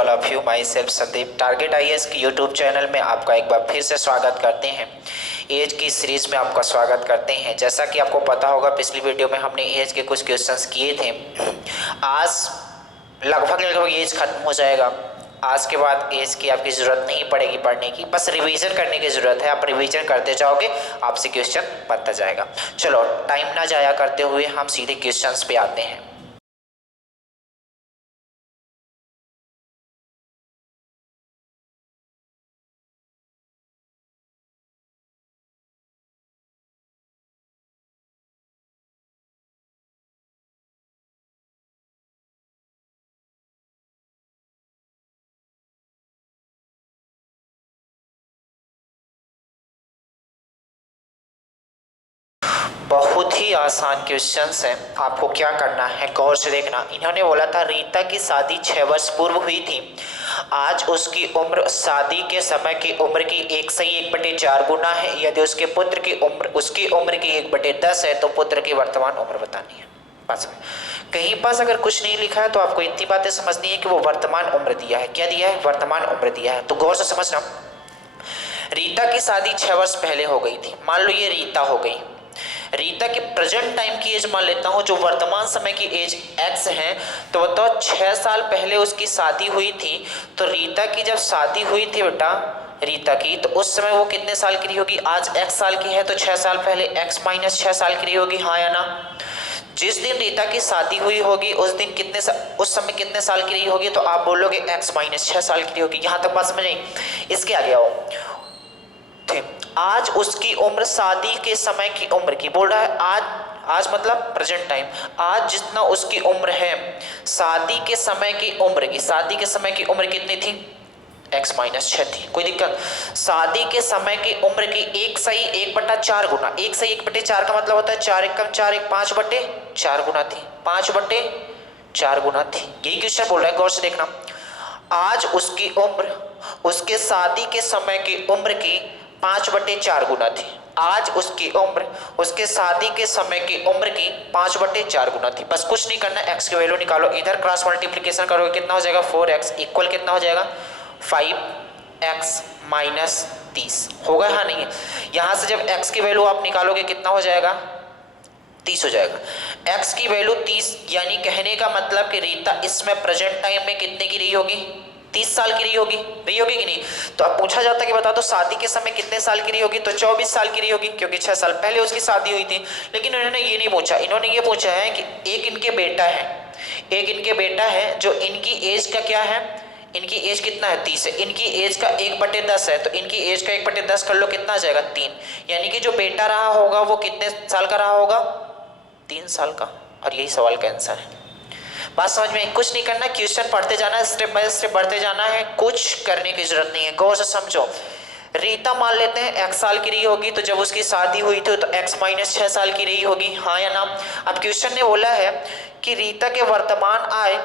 All of you, my self Sandeep. Target IAS की YouTube channel में आपका एक बार फिर से स्वागत करते हैं। एज की सीरीज में आपका स्वागत करते हैं। जैसा कि आपको पता होगा, पिछली वीडियो में हमने एज के कुछ क्वेश्चंस किए थे। आज लगभग एज खत्म हो जाएगा। आज के बाद एज की आपकी ज़रूरत नहीं पड़ेगी पढ़ने की, बस रिवीजन करने की ज़रूरत है। आप रिवीजन करते जाओगे, आपसे क्वेश्चन बनता जाएगा। चलो, टाइम ना जाया करते हुए हम सीधे क्वेश्चंस पे आते हैं। बहुत ही आसान क्वेश्चंस हैं। आपको क्या करना है, गौर से देखना। इन्होंने बोला था रीता की शादी 6 वर्ष पूर्व हुई थी। आज उसकी उम्र शादी के समय की उम्र की 1/1/4 गुना है। यदि उसके पुत्र की उम्र उसकी उम्र की 1/10 है तो पुत्र की वर्तमान उम्र बतानी है। बस कहीं पास अगर कुछ नहीं लिखा है तो आपको इतनी बातें समझनी है कि वो वर्तमान उम्र दिया है। क्या दिया है? वर्तमान उम्र दिया है। तो गौर से समझना। रीता की शादी 6 वर्ष पहले हो गई थी। मान लो ये रीता हो गई। रीता के प्रेजेंट टाइम की एज मान लेता हूं, जो वर्तमान समय की एज x है। तो बताओ 6 साल पहले उसकी शादी हुई थी। तो रीता की जब शादी हुई थी बेटा, रीता की, तो उस समय वो कितने साल की रही होगी? आज x साल की है तो 6 साल पहले x - 6 साल की रही होगी, हाँ या ना? जिस दिन रीता की शादी हुई होगी उस दिन उस समय कितने साल की रही होगी? तो आप बोलोगे x - 6 साल की रही होगी। यहां तक बात समझ आई? इसके आगे आओ। आज उसकी उम्र शादी के समय की उम्र की बोल रहा है। आज मतलब प्रेजेंट टाइम। आज जितना उसकी उम्र है शादी के समय की उम्र की, शादी के समय की उम्र कितनी थी? x - 6 थी। कोई दिक्कत? शादी के समय की उम्र की 1/1/4 गुना। 1/1/4 का मतलब होता है 4 एकम 4 1 5/4 गुना थी। 5/4 गुना थी। यही क्वेश्चन बोल रहा है, गौर से देखना। आज उसकी उम्र उसके शादी के समय की उम्र की 5/4 गुना थी। आज उसकी उम्र उसके शादी के समय की उम्र की 5/4 गुना थी। बस कुछ नहीं करना, x की वैल्यू निकालो। इधर क्रॉस मल्टीप्लिकेशन करोगे कितना हो जाएगा? 4x इक्वल कितना हो जाएगा? 5x - 30 होगा, हाँ नहीं? यहां से जब x की वैल्यू आप निकालोगे कितना हो जाएगा? 30 हो जाएगा। x की वैल्यू 30, यानी कहने का मतलब कि रीता इसमें प्रेजेंट टाइम में कितने की रही होगी? 30 साल की रही होगी कि नहीं? तो अब पूछा जाता कि बता दो शादी के समय कितने साल की रही होगी? तो 24 साल की रही होगी, क्योंकि 6 साल पहले उसकी शादी हुई थी। लेकिन उन्होंने ये नहीं पूछा। इन्होंने ये पूछा है कि एक इनके बेटा है जो इनकी एज का क्या है? इनकी एज कितना है? 30 है। इनकी एज का 1/10 है, तो इनकी एज का 1/10 कर लो, कितना आ जाएगा? 3। यानी कि जो बेटा रहा होगा वो कितने साल का रहा होगा? 3 साल का। और यही सवाल का आंसर है। बात समझ में? कुछ नहीं करना, क्वेश्चन पढ़ते जाना है, स्टेप बाय स्टेप बढ़ते जाना है। कुछ करने की जरूरत नहीं है, गौर से समझो। रीता मान लेते हैं x साल की रही होगी, तो जब उसकी शादी हुई थी तो x - 6 साल की रही होगी, हाँ या ना? अब क्वेश्चन ने बोला है कि रीता के वर्तमान आय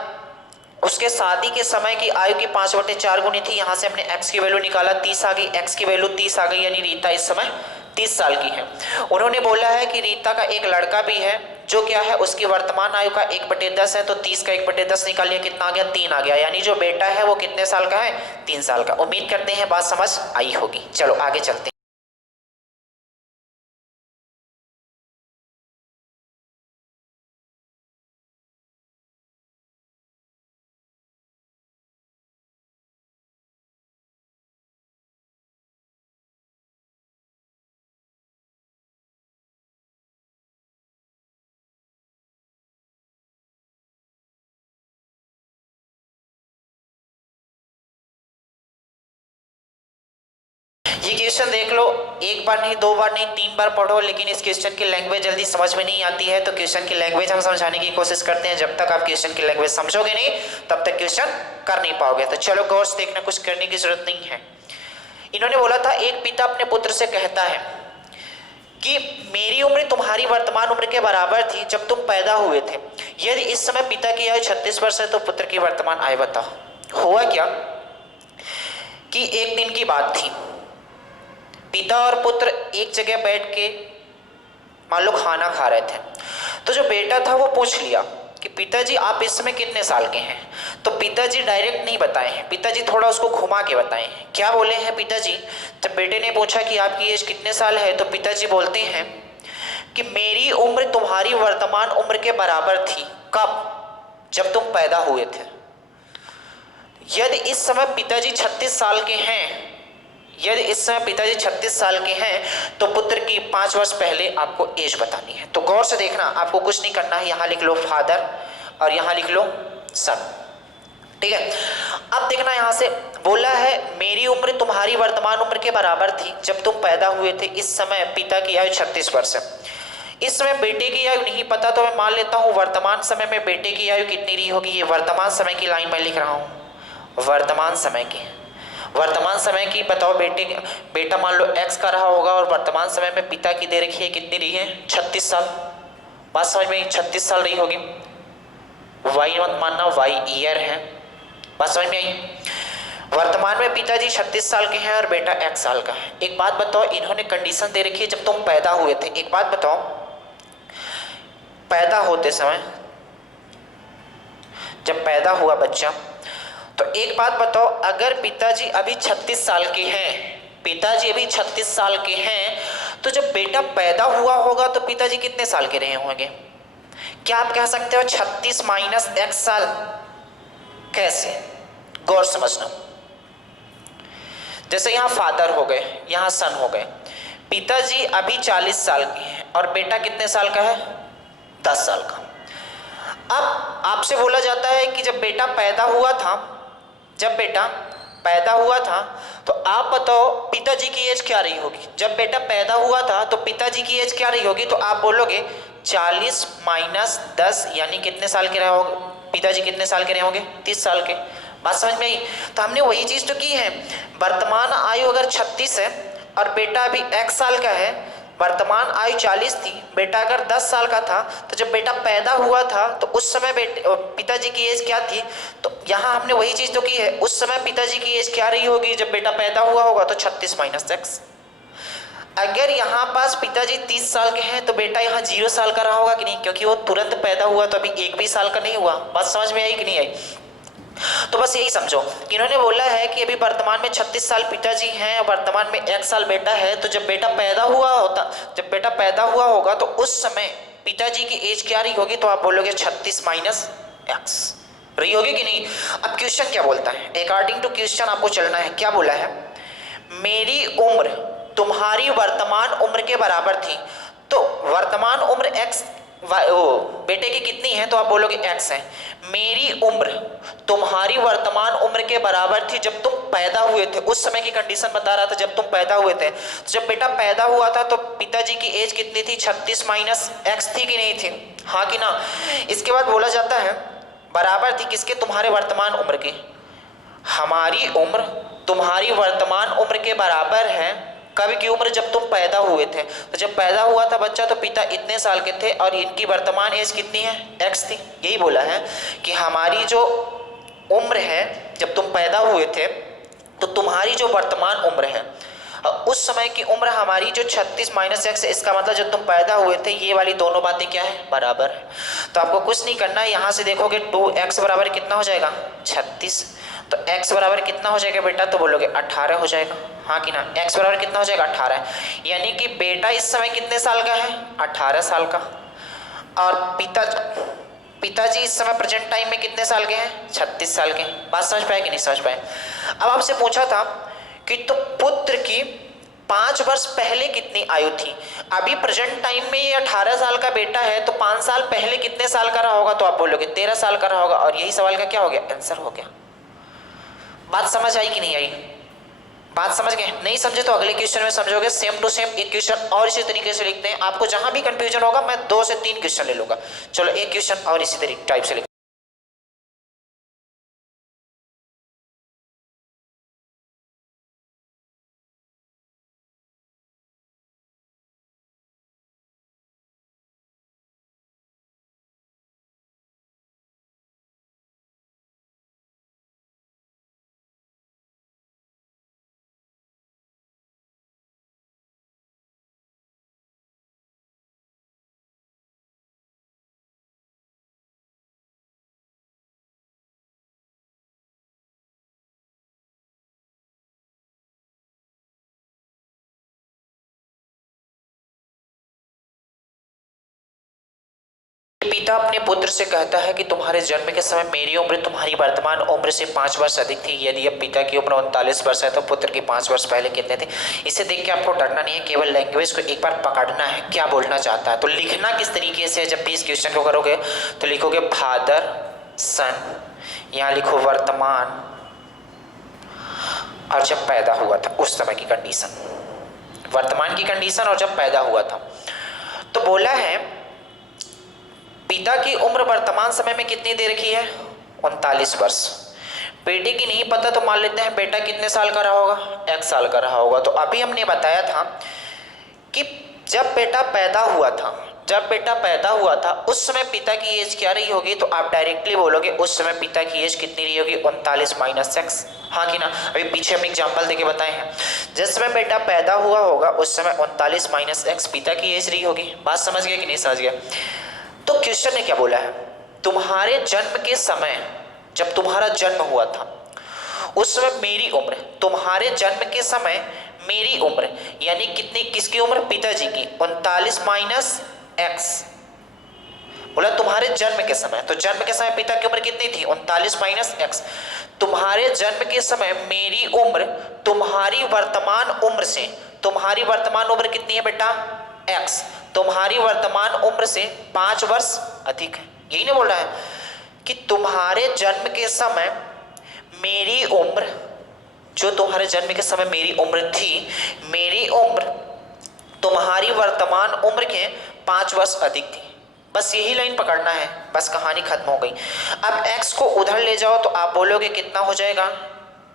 उसके शादी के समय की आयु की 5/4 गुनी थी। यहां से हमने x की वैल्यू निकाला, 30 आ गई। x की वैल्यू 30 आ गई, यानी रीता इस समय 30 साल की है। उन्होंने बोला है कि रीता का एक लड़का भी है जो क्या है, उसकी वर्तमान आयु का 1/10 है। तो 30 का 1/10 निकालिए, कितना आ गया? 3 आ गया। यानी जो बेटा है वो कितने साल का है? 3 साल का। उम्मीद करते हैं बात समझ आई होगी। चलो आगे चलते हैं। ये क्वेश्चन देख लो, एक बार नहीं, 2 बार नहीं, 3 बार पढ़ो, लेकिन इस क्वेश्चन की लैंग्वेज जल्दी समझ में नहीं आती है। तो क्वेश्चन की लैंग्वेज हम समझाने की कोशिश करते हैं। जब तक आप क्वेश्चन की लैंग्वेज समझोगे नहीं तब तक क्वेश्चन कर नहीं पाओगे। तो चलो गौर से देखना, कुछ करने की जरूरत नहीं है। इन्होंने बोला था, एक पिता अपने पुत्र से कहता है कि मेरी उम्र तुम्हारी वर्तमान उम्र के बराबर थी जब तुम पैदा हुए थे। यदि इस समय पिता की आयु 36 वर्ष है तो पुत्र की वर्तमान आयु बताओ। हुआ क्या कि एक दिन की बात थी, पिता और पुत्र एक जगह बैठ के मान लो खाना खा रहे थे। तो जो बेटा था वो पूछ लिया कि पिताजी आप इस समय कितने साल के हैं, तो पिताजी डायरेक्ट नहीं बताए हैं, पिताजी थोड़ा उसको घुमा के बताए हैं। क्या बोले हैं पिताजी? जब बेटे ने पूछा कि आपकी एज कितने साल है, तो पिताजी बोलते हैं कि मेरी उम्र तुम्हारी वर्तमान उम्र के बराबर थी। कब? जब तुम पैदा हुए थे। यदि इस समय पिताजी 36 साल के हैं, यदि इस समय पिताजी 36 साल के हैं, तो पुत्र की 5 वर्ष पहले आपको एज बतानी है। तो गौर से देखना, आपको कुछ नहीं करना है, यहां लिख लो फादर और यहां लिख लो सन। ठीक है, अब देखना यहां से बोला है मेरी उम्र तुम्हारी वर्तमान उम्र के बराबर थी जब तुम पैदा हुए थे। इस समय पिता की आयु 36 वर्ष है। इस समय बेटे की आयु नहीं पता, तो मैं मान लेता हूं वर्तमान समय में बेटे की आयु कितनी रही होगी। ये वर्तमान समय की लाइन में लिख रहा हूं, वर्तमान समय की, वर्तमान समय की बताओ। बेटा मान लो x का रहा होगा और वर्तमान समय में पिता की दे रखी है, कितनी रही है? 36 साल। बात समझ में? 36 साल रही होगी। y मत मानना, y ईयर है। बात समझ में आई? वर्तमान में पिताजी 36 साल के हैं और बेटा x साल का है। एक बात बताओ, इन्होंने कंडीशन दे रखी है जब तुम पैदा हुए थे। एक बात बताओ, पैदा होते समय जब पैदा हुआ बच्चा, तो एक बात बताओ, अगर पिताजी अभी 36 साल के हैं, पिताजी अभी 36 साल के हैं, तो जब बेटा पैदा हुआ होगा तो पिताजी कितने साल के रहे होंगे? क्या आप कह सकते हो 36 माइनस x साल? कैसे? गौर समझना। जैसे यहां फादर हो गए, यहां सन हो गए। पिताजी अभी 40 साल के हैं और बेटा कितने साल का है? 10 साल का। अब आपसे बोला जाता है कि जब बेटा पैदा हुआ था, जब बेटा पैदा हुआ था, तो आप बताओ पिताजी की एज क्या रही होगी? जब बेटा पैदा हुआ था तो पिताजी की एज क्या रही होगी? तो आप बोलोगे 40 माइनस 10 यानी कितने साल के रहे होंगे? पिताजी कितने साल के रहे होंगे? 30 साल के। बात समझ में आई? तो हमने वही चीज तो की है। वर्तमान आयु अगर 36 है और बेटा अभी x साल का है, वर्तमान आयु 40 थी, बेटा अगर 10 साल का था, तो जब बेटा पैदा हुआ था तो उस समय पिताजी की एज क्या थी? तो यहाँ हमने वही चीज तो की है। उस समय पिताजी की एज क्या रही होगी जब बेटा पैदा हुआ होगा? तो 36 माइनस x। अगर यहाँ पास पिताजी 30 साल के हैं तो बेटा यहाँ 0 साल का रहा होगा कि नहीं? क्योंकि वो तुरंत पैदा हुआ, तो अभी 1 भी साल का नहीं हुआ। बात समझ में आई कि नहीं आई? तो बस यही समझो, इन्होंने बोला है कि अभी वर्तमान में 36 साल पिताजी हैं, वर्तमान में 1 साल बेटा है। तो जब बेटा पैदा हुआ होता, जब बेटा पैदा हुआ होगा तो उस समय पिताजी की एज क्या रही होगी? तो आप बोलोगे 36 माइनस x रही होगी कि नहीं? अब क्वेश्चन क्या बोलता है? अकॉर्डिंग टू क्वेश्चन आपको चलना है। क्या बोला है? मेरी उम्र तुम्हारी वर्तमान उम्र के बराबर थी। तो वर्तमान उम्र x बेटे की कितनी है? तो आप बोलोगे x है। मेरी उम्र तुम्हारी वर्तमान उम्र के बराबर थी जब तुम पैदा हुए थे। उस समय की कंडीशन बता रहा था जब तुम पैदा हुए थे। तो जब बेटा पैदा हुआ था तो पिताजी की एज कितनी थी? 36 माइनस x थी कि नहीं थी? हाँ कि ना? इसके बाद बोला जाता है बराबर थी किसके? तुम्हारे वर्तमान उम्र की। हमारी उम्र तुम्हारी वर्तमान उम्र के बराबर है। कब की उम्र? जब तुम पैदा हुए थे। तो जब पैदा हुआ था बच्चा तो पिता इतने साल के थे और इनकी वर्तमान एज कितनी है? x थी। यही बोला है कि हमारी जो उम्र है जब तुम पैदा हुए थे, तो तुम्हारी जो वर्तमान उम्र है उस समय की उम्र हमारी जो 36 माइनस x है, इसका मतलब जब तुम पैदा हुए थे ये वाली दोनों बातें क्या है? बराबर है। तो आपको कुछ नहीं करना है, यहाँ से देखोगे 2x बराबर कितना हो जाएगा? 36। तो x बराबर कितना हो जाएगा बेटा? तो बोलोगे 18 हो जाएगा। हाँ कि ना? x बराबर कितना हो जाएगा? 18। यानी कि बेटा इस समय कितने साल का है? 18 साल का। और पिताजी इस समय प्रेजेंट टाइम में कितने साल के हैं? 36 साल के। बात समझ पाए कि नहीं समझ पाए? अब आपसे पूछा था कि तो पुत्र की 5 वर्ष पहले कितनी आयु थी? अभी प्रेजेंट टाइम में ये 18 साल का बेटा है, तो 5 साल पहले कितने साल का रहा होगा? तो आप बोलोगे 13 साल का रहा होगा। और यही सवाल का क्या हो गया? आंसर हो गया। बात समझ आई कि नहीं आई? बात समझ गए? नहीं समझे तो अगले क्वेश्चन में समझोगे। सेम टू सेम एक क्वेश्चन और इसी तरीके से लिखते हैं। आपको जहां भी कंफ्यूजन होगा मैं 2 से 3 क्वेश्चन ले लूंगा। चलो एक क्वेश्चन और इसी तरीके टाइप से पिता अपने पुत्र से कहता है कि तुम्हारे जन्म के समय मेरी उम्र तुम्हारी वर्तमान उम्र से 5 वर्ष अधिक थी। यदि अब पिता की उम्र 39 वर्ष है तो पुत्र की 5 वर्ष पहले कितने थे। इसे देख के आपको डरना नहीं है, केवल लैंग्वेज को एक बार पकड़ना है क्या बोलना चाहता है। तो लिखना किस तरीके से, जब भी इस क्वेश्चन को करोगे तो लिखोगे फादर सन, यहाँ लिखो वर्तमान, और जब पैदा हुआ था उस समय की कंडीशन, वर्तमान की कंडीशन और जब पैदा हुआ था। तो बोला है पिता की उम्र वर्तमान समय में कितनी दे रखी है, 39 वर्ष। बेटे की नहीं पता तो मान लेते हैं बेटा कितने साल का रहा होगा, 1 साल का रहा होगा। तो अभी हमने बताया था कि जब बेटा पैदा हुआ था उस समय पिता की एज क्या रही होगी। तो आप डायरेक्टली बोलोगे उस समय पिता की एज कितनी रही होगी, 39 माइनस एक्स, हाँ कि ना। अभी पीछे हम एग्जाम्पल देके बताए हैं, जिस समय बेटा पैदा हुआ होगा उस समय 39 माइनस एक्स पिता की एज रही होगी। बात समझ गया कि नहीं समझ गया। तो क्वेश्चन ने क्या बोला है, तुम्हारे जन्म के समय, जब तुम्हारा जन्म हुआ था उस समय मेरी उम्र, तुम्हारे जन्म के समय मेरी उम्र यानी कितनी, किसकी उम्र, पिताजी की, 39 माइनस एक्स। बोला तुम्हारे जन्म के समय, तो जन्म के समय पिता की उम्र कितनी थी, 39 माइनस एक्स। तुम्हारे जन्म के समय मेरी उम्र तुम्हारी वर्तमान उम्र से, तुम्हारी वर्तमान उम्र कितनी है बेटा, एक्स, तुम्हारी वर्तमान उम्र से 5 वर्ष अधिक है। यही नहीं बोल रहा है कि तुम्हारे जन्म के समय मेरी उम्र, जो तुम्हारे जन्म के समय मेरी उम्र थी, मेरी उम्र तुम्हारी वर्तमान उम्र के 5 वर्ष अधिक थी। बस यही लाइन पकड़ना है, बस कहानी खत्म हो गई। अब x को उधर ले जाओ तो आप बोलोगे कितना हो जाएगा,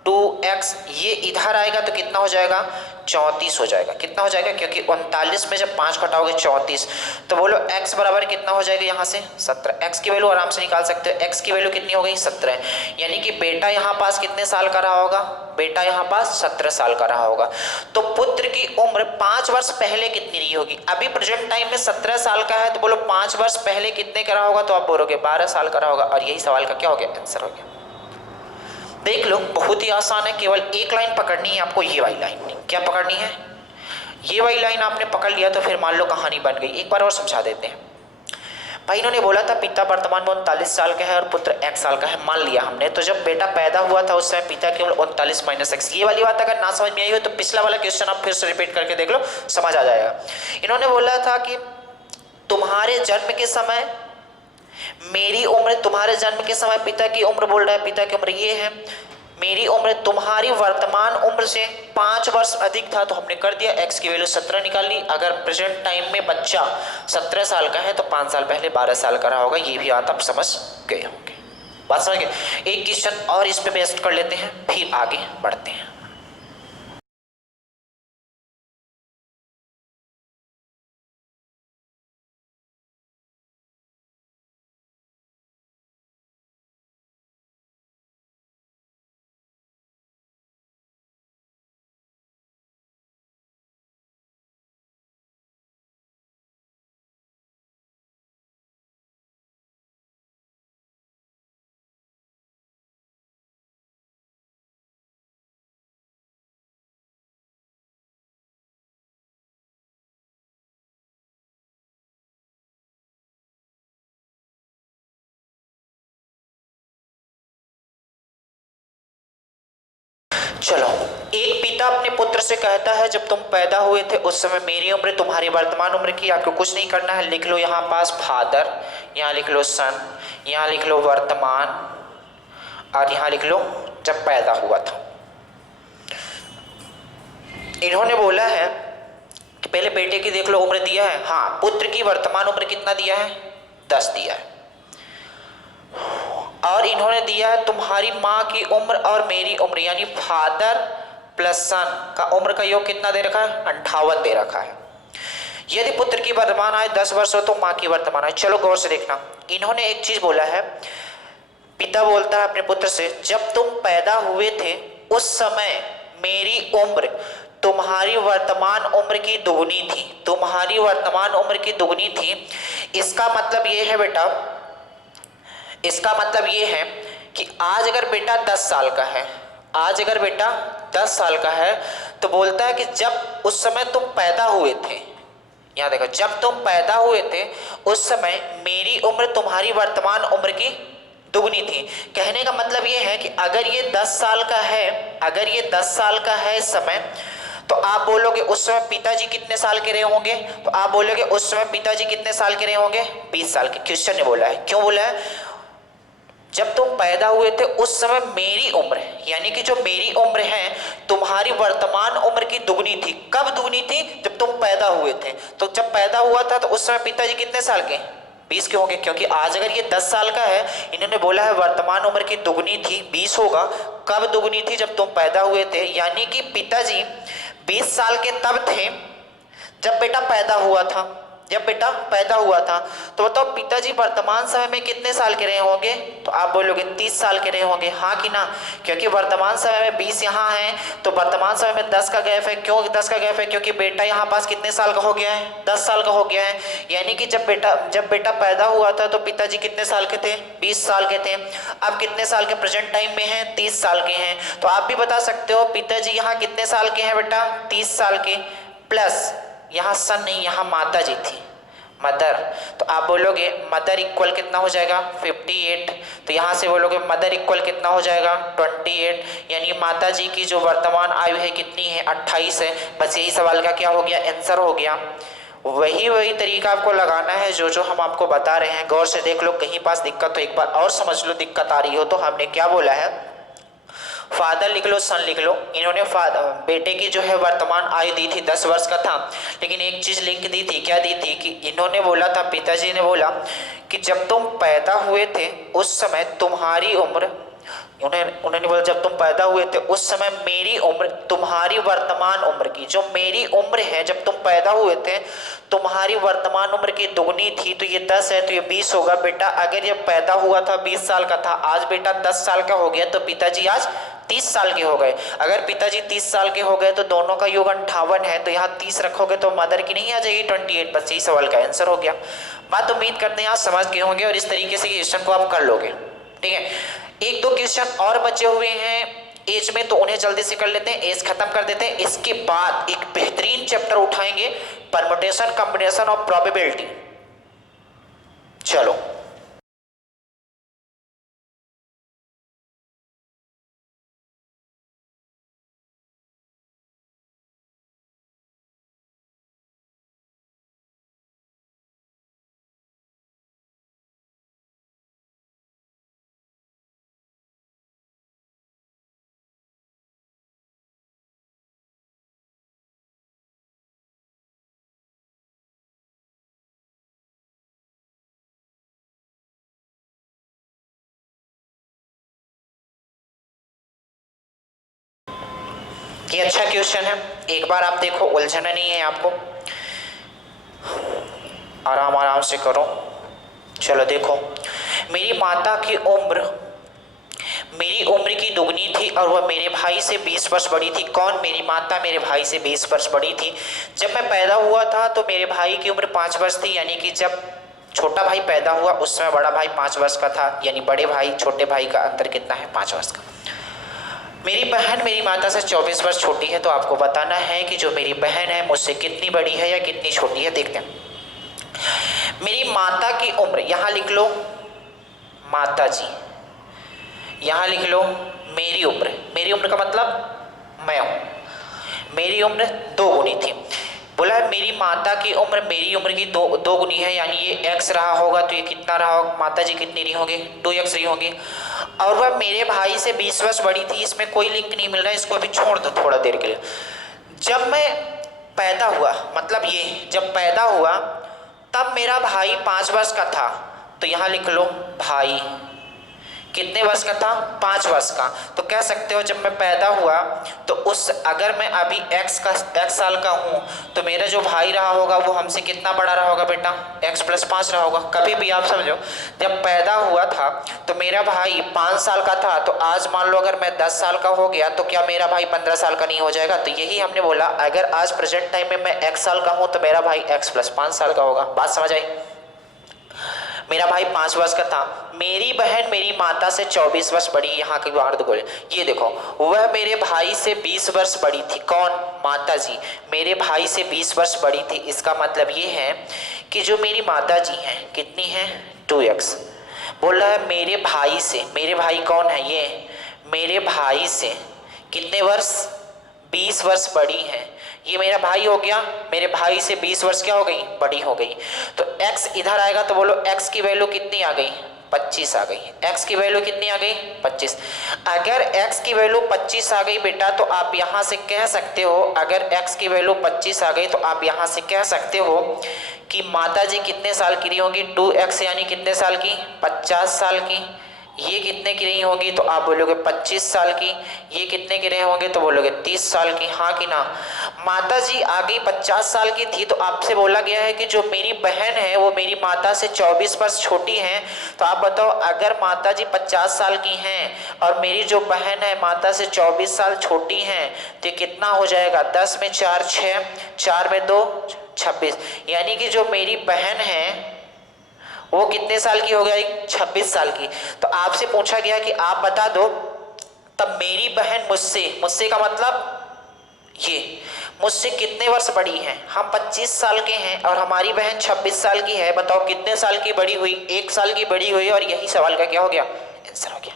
2x, ये इधर आएगा तो कितना हो जाएगा, 34 हो जाएगा। कितना हो जाएगा, क्योंकि 39 में जब 5 घटाओगे 34, तो बोलो x बराबर कितना हो जाएगा यहाँ से 17। x की वैल्यू आराम से निकाल सकते हो, x की वैल्यू कितनी हो गई 17, यानी कि बेटा यहाँ पास कितने साल का रहा होगा, बेटा यहाँ पास 17 साल का रहा होगा। तो पुत्र की उम्र 5 वर्ष पहले कितनी रही होगी। अभी प्रेजेंट टाइम में 17 साल का है, तो बोलो 5 वर्ष पहले कितने का रहा होगा, तो आप बोलोगे 12 साल का रहा होगा। और यही सवाल का क्या हो गया, आंसर हो गया। देख लो बहुत ही आसान है, केवल एक लाइन पकड़नी है आपको, ये वाली लाइन। क्या पकड़नी है, ये वाली लाइन आपने पकड़ लिया तो फिर मान लो कहानी बन गई। एक बार और समझा देते हैं। भाई इन्होंने बोला था पिता वर्तमान में 39 साल का है और पुत्र 1 साल का है, मान लिया हमने। तो जब बेटा पैदा हुआ था उस समय पिता की उम्र 39 माइनस एक्स। ये वाली बात अगर ना समझ में आई हो तो पिछला वाला क्वेश्चन आप फिर से रिपीट करके देख लो, समझ आ जाएगा। इन्होंने बोला था कि तुम्हारे जन्म के समय मेरी उम्र, तुम्हारे जन्म के समय पिता की उम्र बोल रहा है, पिता की उम्र ये है, मेरी उम्र तुम्हारी वर्तमान उम्र से 5 वर्ष अधिक था। तो हमने कर दिया, x की वैल्यू 17 निकाल ली। अगर प्रेजेंट टाइम में बच्चा 17 साल का है तो 5 साल पहले 12 साल का रहा होगा। ये भी बात आप समझ गए होंगे। बात समझ गए। एक क्वेश्चन और इस पे बेस्ट कर लेते हैं, फिर आगे बढ़ते हैं। चलो, एक पिता अपने पुत्र से कहता है जब तुम पैदा हुए थे उस समय मेरी उम्र तुम्हारी वर्तमान उम्र की। आपको कुछ नहीं करना है, लिख लो यहाँ पास फादर, यहाँ लिख लो सन, यहाँ लिख लो वर्तमान, और यहाँ लिख लो जब पैदा हुआ था। इन्होंने बोला है कि पहले बेटे की देख लो उम्र दिया है, हाँ पुत्र की वर्तमान उम्र कितना दिया है, 10 दिया है। और इन्होंने दिया है तुम्हारी माँ की उम्र और मेरी उम्र, यानी फादर प्लस सन का उम्र का योग कितना दे रखा है, 58 दे रखा है। यदि पुत्र की वर्तमान आयु 10 वर्ष हो तो माँ की वर्तमान आयु, चलो गौर से देखना। इन्होंने एक चीज बोला है, पिता बोलता है अपने पुत्र से जब तुम पैदा हुए थे उस समय मेरी उम्र तुम्हारी वर्तमान उम्र की दुगनी थी, तुम्हारी वर्तमान उम्र की दुगनी थी। इसका मतलब ये है बेटा, इसका मतलब ये है कि आज अगर बेटा 10 साल का है, आज अगर बेटा 10 साल का है तो बोलता है कि जब उस समय तुम पैदा हुए थे, यहाँ देखो, जब तुम पैदा हुए थे उस समय मेरी उम्र तुम्हारी वर्तमान उम्र की दुगनी थी। कहने का मतलब ये है कि अगर ये 10 साल का है, अगर ये 10 साल का है इस समय, तो आप बोलोगे उस समय पिताजी कितने साल के रहे होंगे, तो आप बोलोगे उस समय पिताजी कितने साल के रहे होंगे, 20 साल के। क्वेश्चन ने बोला है, क्यों बोला है, जब तुम पैदा हुए थे उस समय मेरी उम्र, यानी कि जो मेरी उम्र है तुम्हारी वर्तमान उम्र की दुगनी थी। कब दुगनी थी, जब तुम पैदा हुए थे। तो जब पैदा हुआ था तो उस समय पिताजी कितने साल के, 20 के होंगे, क्योंकि आज अगर ये 10 साल का है, इन्होंने बोला है वर्तमान उम्र की दुगनी थी, 20 होगा। कब दुगनी थी, जब तुम पैदा हुए थे, यानी कि पिताजी 20 साल के तब थे जब बेटा पैदा हुआ था, जब बेटा पैदा हुआ था। तो बताओ पिताजी वर्तमान समय में कितने साल के रहे होंगे, तो आप बोलोगे 30 साल के रहे होंगे, हाँ कि ना, क्योंकि वर्तमान समय में 20 यहाँ है तो वर्तमान समय में 10 का गैप है। क्यों 10 का गैप है, क्योंकि बेटा यहाँ पास कितने साल का हो गया है, 10 साल का हो गया है। यानी कि जब बेटा पैदा हुआ था तो पिताजी कितने साल के थे, 20 साल के थे। अब कितने साल के प्रेजेंट टाइम में हैं, 30 साल के हैं। तो आप भी बता सकते हो पिताजी यहाँ कितने साल के हैं बेटा, 30 साल के, प्लस यहाँ सन नहीं, यहाँ माता जी थी, मदर। तो आप बोलोगे मदर इक्वल कितना हो जाएगा, 58। तो यहाँ से बोलोगे मदर इक्वल कितना हो जाएगा, 28। यानी माता जी की जो वर्तमान आयु है कितनी है, 28 है। बस यही सवाल का क्या हो गया, आंसर हो गया। वही तरीका आपको लगाना है जो हम आपको बता रहे हैं। गौर से देख लो, कहीं पास दिक्कत तो एक बार और समझ लो, दिक्कत आ रही हो तो हमने क्या बोला है, फादर लिख लो, सन लिख लो। इन्होंने बेटे की जो है वर्तमान आयु दी थी 10 वर्ष का था, लेकिन एक चीज लिंक दी थी, क्या दी थी कि इन्होंने बोला था, पिताजी ने बोला कि जब तुम पैदा हुए थे उस समय तुम्हारी उम्र, उन्होंने बोला जब तुम पैदा हुए थे उस समय मेरी उम्र तुम्हारी वर्तमान उम्र की, जो मेरी उम्र है जब तुम पैदा हुए थे तुम्हारी वर्तमान उम्र की दुगनी थी। तो ये 10 है तो ये 20 होगा। बेटा अगर ये पैदा हुआ था 20 साल का था, आज बेटा 10 साल का हो गया, तो पिताजी आज 30 साल के हो गए। अगर पिताजी 30 साल के हो गए तो दोनों का योग 58 है, तो यहाँ 30 रखोगे तो मदर की नहीं आ जाएगी 28। बस यही सवाल का आंसर हो गया। बात उम्मीद करते हैं आप समझ गए होंगे और इस तरीके से क्वेश्चन को आप कर लोगे। ठीक है, एक दो क्वेश्चन और बचे हुए हैं एज में, तो उन्हें जल्दी से कर लेते हैं, एज खत्म कर देते हैं। इसके बाद एक बेहतरीन चैप्टर उठाएंगे, परमुटेशन, कॉम्बिनेशन और प्रोबेबिलिटी। चलो ये अच्छा क्वेश्चन है, एक बार आप देखो, उलझना नहीं है आपको, आराम आराम से करो। चलो देखो, मेरी माता की उम्र मेरी उम्र की दुगनी थी और वह मेरे भाई से 20 वर्ष बड़ी थी। कौन, मेरी माता मेरे भाई से 20 वर्ष बड़ी थी। जब मैं पैदा हुआ था तो मेरे भाई की उम्र 5 वर्ष थी, यानी कि जब छोटा भाई पैदा हुआ उस समय बड़ा भाई 5 वर्ष का था, यानी बड़े भाई छोटे भाई का अंतर कितना है, 5 वर्ष का। मेरी बहन मेरी माता से 24 वर्ष छोटी है, तो आपको बताना है कि जो मेरी बहन है मुझसे कितनी बड़ी है या कितनी छोटी है। देखते हैं, मेरी माता की उम्र, यहाँ लिख लो माता जी, यहाँ लिख लो मेरी उम्र का मतलब मैं हूं। मेरी उम्र 2 गुनी थी। बोला है मेरी माता की उम्र मेरी उम्र की दो गुनी है, यानी ये x रहा होगा तो ये कितना रहा होगा, माता जी कितनी रही होगी, 2x रही होगी। और वह मेरे भाई से 20 वर्ष बड़ी थी। इसमें कोई लिंक नहीं मिल रहा है, इसको अभी छोड़ दो थोड़ा देर के लिए। जब मैं पैदा हुआ, मतलब ये जब पैदा हुआ तब मेरा भाई 5 वर्ष का था, तो यहाँ लिख लो भाई कितने वर्ष का था, 5 वर्ष का। तो कह सकते हो जब मैं पैदा हुआ तो अगर मैं अभी x साल का हूँ तो मेरा जो भाई रहा होगा वो हमसे कितना बड़ा रहा होगा बेटा, x + 5 रहा होगा। कभी भी आप समझो, जब पैदा हुआ था तो मेरा भाई 5 साल का था, तो आज मान लो अगर मैं 10 साल का हो गया तो क्या मेरा भाई 15 साल का नहीं हो जाएगा। तो यही हमने बोला, अगर आज प्रेजेंट टाइम में मैं x साल का हूँ तो मेरा भाई x + 5 साल का होगा। बात समझ आई। मेरा भाई 5 वर्ष का था, मेरी बहन मेरी माता से 24 वर्ष बड़ी। यहाँ के अर्धगोल, ये देखो, वह मेरे भाई से 20 वर्ष बड़ी थी। कौन? माता जी मेरे भाई से 20 वर्ष बड़ी थी। इसका मतलब ये है कि जो मेरी माता जी हैं कितनी हैं? 2x। बोल रहा है मेरे भाई से, मेरे भाई कौन है? ये मेरे भाई से कितने वर्ष? 20 वर्ष बड़ी है। ये मेरा भाई हो गया, मेरे भाई से 20 वर्ष क्या हो गई? बड़ी हो गई। तो x इधर आएगा तो बोलो x की वैल्यू कितनी आ गई? 25 आ गई। x की वैल्यू कितनी आ गई? 25। अगर x की वैल्यू 25 आ गई बेटा, तो आप यहां से कह सकते हो, अगर x की वैल्यू 25 आ गई तो आप यहां से कह सकते हो कि माता जी कितने साल की रही होंगी? 2x यानी कितने साल की? 50 साल की। ये कितने की रही होगी? तो आप बोलोगे 25 साल की। ये कितने के रहे होंगे? तो बोलोगे 30 साल की। हाँ कि ना? माता जी आगे 50 साल की थी, तो आपसे बोला गया है कि जो मेरी बहन है वो मेरी माता से 24 वर्ष छोटी हैं। तो आप बताओ, अगर माता जी 50 साल की हैं और मेरी जो बहन है माता से 24 साल छोटी हैं, तो ये कितना हो जाएगा? 10 में 4 6, 4 में 2 26। यानी कि जो मेरी बहन है वो कितने साल की हो गई? 26 साल की। तो आपसे पूछा गया कि आप बता दो, तब मेरी बहन मुझसे, मुझसे का मतलब ये, मुझसे कितने वर्ष बड़ी है? हम 25 साल के हैं और हमारी बहन 26 साल की है। बताओ कितने साल की बड़ी हुई? 1 साल की बड़ी हुई। और यही सवाल का क्या हो गया? आंसर हो गया।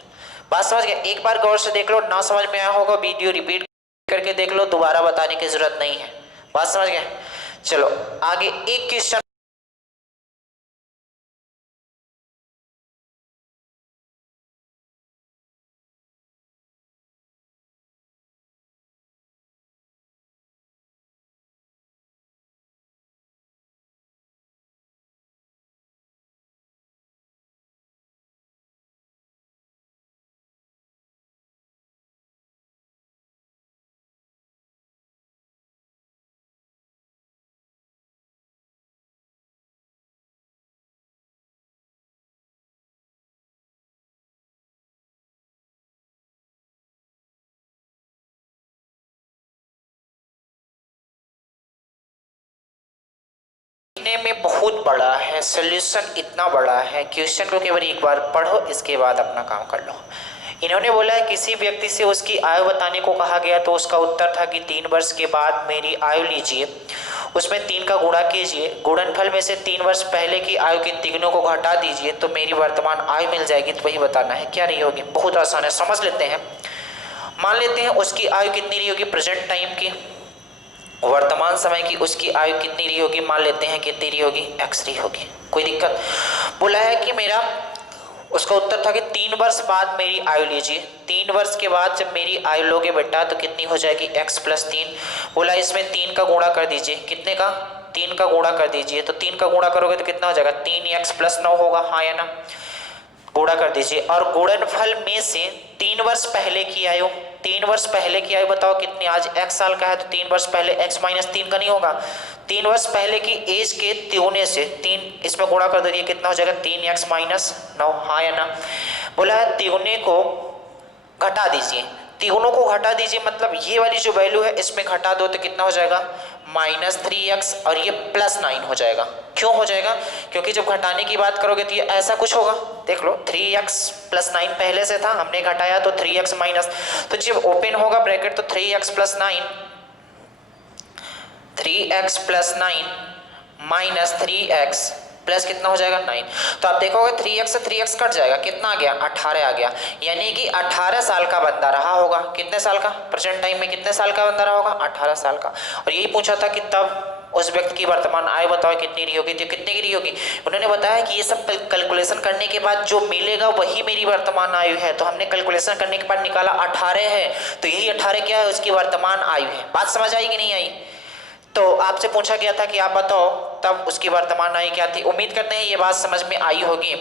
बात समझ गए? एक बार गौर से देख लो, ना समझ में आया होगा वीडियो रिपीट करके देख लो, दोबारा बताने की जरूरत नहीं है। बात समझ गए? चलो आगे एक क्वेश्चन में बहुत बड़ा है, सॉल्यूशन इतना बड़ा है, क्वेश्चन को केवल एक बार पढ़ो, इसके बाद अपना काम कर लो। इन्होंने बोला है किसी व्यक्ति से उसकी आयु बताने को कहा गया, तो उसका उत्तर था कि 3 वर्ष के बाद मेरी आयु लीजिए, उसमें 3 का गुणा कीजिए, गुणनफल में से 3 वर्ष पहले की आयु के तिगुनों को घटा दीजिए, तो मेरी वर्तमान आयु मिल जाएगी। तो वही बताना है, क्या रही होगी? बहुत आसान है, समझ लेते हैं। मान लेते हैं उसकी आयु कितनी रही होगी प्रेजेंट टाइम की, वर्तमान समय की उसकी आयु कितनी रही होगी? मान लेते हैं कितनी रही होगी? x रही होगी। कोई दिक्कत? बोला है कि मेरा, उसका उत्तर था कि 3 वर्ष बाद मेरी आयु लीजिए। 3 वर्ष के बाद जब मेरी आयु लोगे बेटा तो कितनी हो जाएगी? x + 3। बोला इसमें 3 का गुणा कर दीजिए। कितने का? 3 का गुणा कर दीजिए। तो 3 का गुणा करोगे तो कितना हो जाएगा? 3x + 9 होगा। हाँ या ना? गुणा कर दीजिए। और गुणनफल में से 3 वर्ष पहले की आयु, 3 वर्ष पहले की आयु बताओ कितनी? आज x साल का है तो 3 वर्ष पहले x - 3 का नहीं होगा, 3 वर्ष पहले की एज के तिगुने से 3 इसमें गुणा कर दीजिए। कितना हो जाएगा? 3x - 9। हाँ या ना? बोला है तिगुने को घटा दीजिए। तिगुनों को घटा दीजिए मतलब ये वाली जो वैल्यू है इसमें घटा दो तो कितना हो जाएगा? -3x, और ये +9 हो जाएगा। क्यों हो जाएगा? क्योंकि जब घटाने की बात करोगे तो ये ऐसा कुछ होगा। देख लो 3x + 9 पहले से था, हमने घटाया तो 3x माइनस, तो जब ओपन होगा ब्रैकेट तो 3x + 9, 3x + 9 - 3x प्लस कितना हो जाएगा? 9। तो आप देखोगे 3x से 3x कट जाएगा, कितना आ गया? 18 आ गया। यानी कि 18 साल का बंदा रहा होगा। कितने साल का? प्रेजेंट टाइम में कितने साल का बंदा रहा होगा? 18 साल का। और यही पूछा था कि तब उस व्यक्ति की वर्तमान आयु बताओ कितनी रही होगी? तो कितने की रही होगी? उन्होंने बताया कि ये सब कैलकुलेशन करने के बाद जो मिलेगा वही मेरी वर्तमान आयु है। तो हमने कैलकुलेशन करने के बाद निकाला 18 है, तो यही 18 क्या है? उसकी वर्तमान आयु है। बात समझ आई कि नहीं आई? तो आपसे पूछा गया था कि आप बताओ तब उसकी वर्तमान आयु क्या थी। उम्मीद करते हैं ये बात समझ में आई होगी।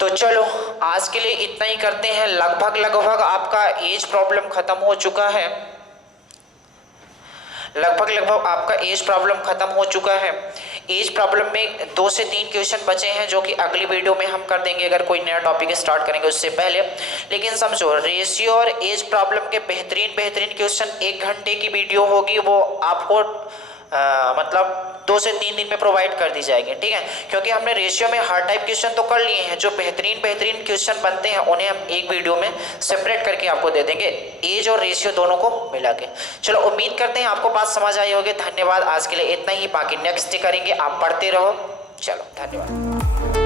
तो चलो आज के लिए इतना ही करते हैं। लगभग आपका एज प्रॉब्लम खत्म हो चुका है। लगभग आपका एज प्रॉब्लम खत्म हो चुका है। एज प्रॉब्लम में 2 से 3 क्वेश्चन बचे हैं जो कि अगली वीडियो में हम कर देंगे अगर कोई नया टॉपिक स्टार्ट करेंगे उससे पहले। लेकिन समझो रेशियो और एज प्रॉब्लम के बेहतरीन क्वेश्चन 1 घंटे की वीडियो होगी, वो आपको मतलब 2 से 3 दिन में प्रोवाइड कर दी जाएगी, ठीक है। क्योंकि हमने रेशियो में हर टाइप क्वेश्चन तो कर लिए हैं, जो बेहतरीन क्वेश्चन बनते हैं उन्हें हम एक वीडियो में सेपरेट करके आपको दे देंगे, एज और रेशियो दोनों को मिला के। चलो उम्मीद करते हैं आपको बात समझ आई होगी। धन्यवाद, आज के लिए इतना ही, बाकी नेक्स्ट करेंगे। आप पढ़ते रहो। चलो धन्यवाद।